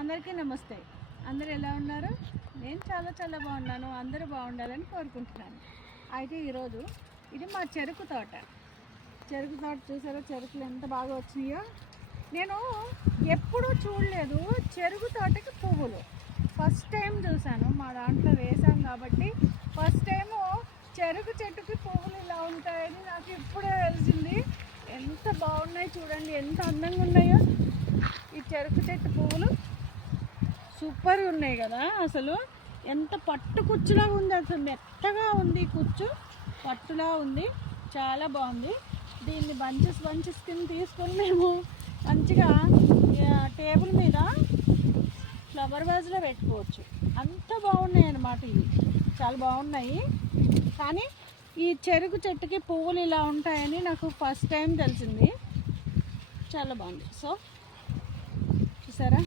అందరికీ నమస్తే. అందరూ ఎలా ఉన్నారు? నేను చాలా చాలా బాగున్నాను. అందరూ బాగుండాలని కోరుకుంటున్నాను. అయితే ఈరోజు ఇది మా చెరుకు తోట చూసారో చెరుకులు ఎంత బాగా వచ్చినాయో. నేను ఎప్పుడూ చూడలేదు చెరుకు తోటకి పువ్వులు. ఫస్ట్ టైం చూశాను. మా దాంట్లో వేసాం కాబట్టి ఫస్ట్ టైము చెరుకు చెట్టుకి పువ్వులు ఇలా ఉంటాయని నాకు ఇప్పుడే తెలిసింది. ఎంత బాగున్నాయి చూడండి, ఎంత అందంగా ఉన్నాయో ఈ చెరుకు చెట్టు పువ్వులు. సూపర్గా ఉన్నాయి కదా. అసలు ఎంత పట్టు కుచ్చులా ఉంది, అసలు మెత్తగా ఉంది కుచ్చు, పట్టులా ఉంది, చాలా బాగుంది. దీన్ని బంచెస్ కింద తీసుకొని మేము మంచిగా టేబుల్ మీద ఫ్లవర్ వాజ్లో పెట్టుకోవచ్చు. అంత బాగున్నాయి అన్నమాట. ఇవి చాలా బాగున్నాయి. కానీ ఈ చెరుకు చెట్టుకి పువ్వులు ఇలా ఉంటాయని నాకు ఫస్ట్ టైం తెలిసింది. చాలా బాగుంది. సో చూసారా.